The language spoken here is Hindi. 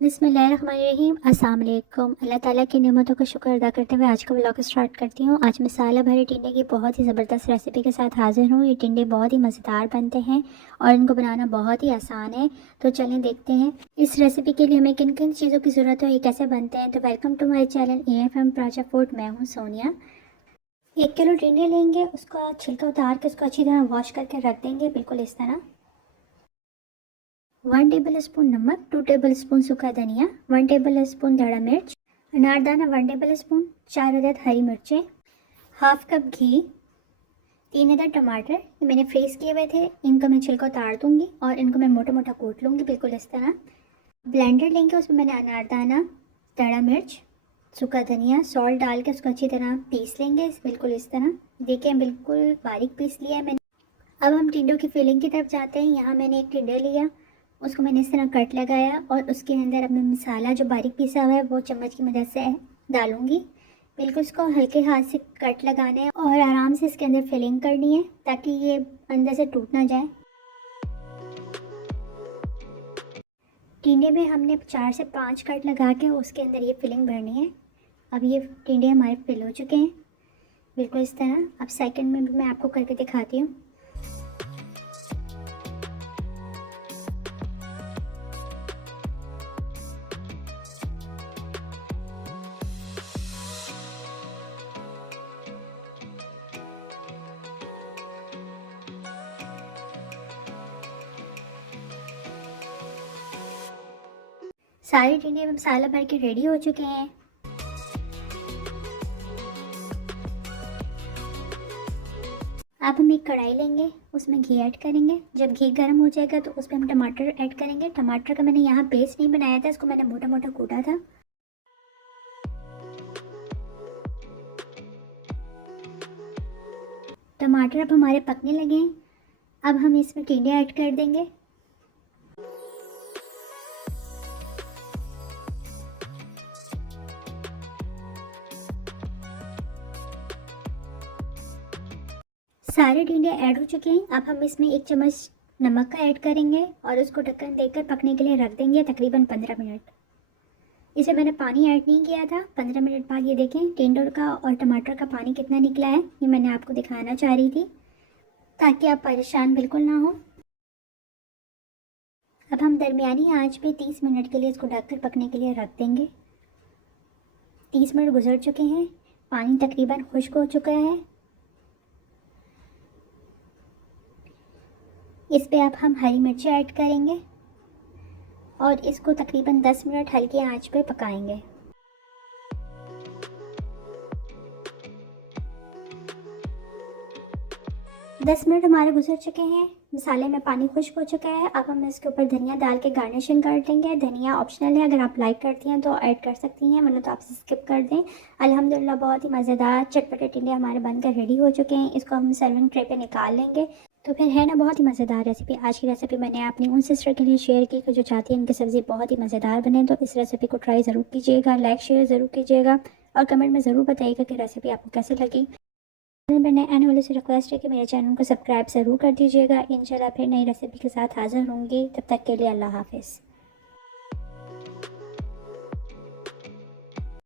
बिस्मिल्लाहिर्रहमानिर्रहीम। अस्सलाम वालेकुम। अल्लाह ताला की नेमतों का शुक्र अदा करते हुए आज का व्लॉग स्टार्ट करती हूँ। आज मसाला भरे टिंडे की बहुत ही ज़बरदस्त रेसिपी के साथ हाजिर हूँ। ये टिंडे बहुत ही मज़ेदार बनते हैं और इनको बनाना बहुत ही आसान है। तो चलें देखते हैं इस रेसिपी के लिए हमें किन किन चीज़ों की ज़रूरत है, ये कैसे बनते हैं। तो welcome to my channel AFM Pracha food. मैं हूँ सोनिया। 1 किलो टिंडे लेंगे, उसका छिलका उतार के उसको अच्छी तरह वॉश करके रख देंगे, बिल्कुल इस तरह। 1 टेबल स्पून नमक, 2 टेबल स्पून सूखा धनिया, 1 टेबल स्पून दड़ा मिर्च, अनारदाना 1 टेबल स्पून, 4 अदद हरी मिर्चें, हाफ कप घी, 3 अदद टमाटर ये मैंने फ्रीज़ किए हुए थे। इनको मैं छिलका उतार दूंगी और इनको मैं मोटा मोटा कूट लूँगी, बिल्कुल इस तरह। ब्लेंडर लेंगे, उसमें मैंने अनारदाना, दड़ा मिर्च, सूखा धनिया, सॉल्ट डाल के उसको अच्छी तरह पीस लेंगे, बिल्कुल इस तरह। देखिए बिल्कुल बारीक पीस लिया है मैंने। अब हम टिंडों की फिलिंग की तरफ जाते हैं। यहाँ मैंने एक टिंडा लिया, उसको मैंने इस तरह कट लगाया और उसके अंदर अब मैं मसाला जो बारीक पिसा हुआ है वो चम्मच की मदद से डालूंगी। बिल्कुल इसको हल्के हाथ से कट लगाना है और आराम से इसके अंदर फिलिंग करनी है ताकि ये अंदर से टूट ना जाए। टिंडे में हमने 4 से 5 कट लगा के उसके अंदर ये फिलिंग भरनी है। अब ये टिंडे हमारे फिल हो चुके हैं, बिल्कुल इस तरह। अब सेकंड में भी मैं आपको करके दिखाती हूँ। सारे टिंडे में मसाला भर के रेडी हो चुके हैं। अब हम एक कढ़ाई लेंगे, उसमें घी ऐड करेंगे। जब घी गर्म हो जाएगा तो उसमें हम टमाटर ऐड करेंगे। टमाटर का मैंने यहाँ पेस्ट नहीं बनाया था, इसको मैंने मोटा मोटा कूटा था। टमाटर अब हमारे पकने लगे हैं। अब हम इसमें टिंडे ऐड कर देंगे। सारे टिंडे ऐड हो चुके हैं। अब हम इसमें 1 चम्मच नमक का ऐड करेंगे और उसको ढक्कन देकर पकने के लिए रख देंगे तकरीबन 15 मिनट। इसे मैंने पानी ऐड नहीं किया था। 15 मिनट बाद ये देखें टिंडों का और टमाटर का पानी कितना निकला है, ये मैंने आपको दिखाना चाह रही थी ताकि आप परेशान बिल्कुल ना हो। अब हम दरमियानी आंच पे 30 मिनट के लिए इसको ढककर पकने के लिए रख देंगे। 30 मिनट गुजर चुके हैं, पानी तकरीबन खुश्क हो चुका है। इस पे अब हम हरी मिर्ची ऐड करेंगे और इसको तकरीबन 10 मिनट हल्की आंच पे पकाएंगे। दस मिनट हमारे गुजर चुके हैं, मसाले में पानी खुश्क हो चुका है। अब हम इसके ऊपर धनिया डाल के गार्निशिंग कर देंगे। धनिया ऑप्शनल है, अगर आप लाइक करती हैं तो ऐड कर सकती हैं, वरना तो आप स्किप कर दें। अल्हम्दुलिल्लाह बहुत ही मज़ेदार चटपटे टिंडे हमारे बनकर रेडी हो चुके हैं। इसको हम सर्विंग ट्रे पे निकाल लेंगे। तो फिर है ना बहुत ही मज़ेदार रेसिपी। आज की रेसिपी मैंने अपनी उन सिस्टर के लिए शेयर की जो चाहती हैं उनकी सब्ज़ी बहुत ही मज़ेदार बने। तो इस रेसिपी को ट्राई ज़रूर कीजिएगा, लाइक शेयर ज़रूर कीजिएगा और कमेंट में ज़रूर बताइएगा कि रेसिपी आपको कैसी लगी। मैंने आने वाले से रिक्वेस्ट है कि मेरे चैनल को सब्सक्राइब ज़रूर कर दीजिएगा। इंशाल्लाह फिर नई रेसिपी के साथ हाज़िर होंगी। तब तक के लिए अल्लाह हाफ़िज़।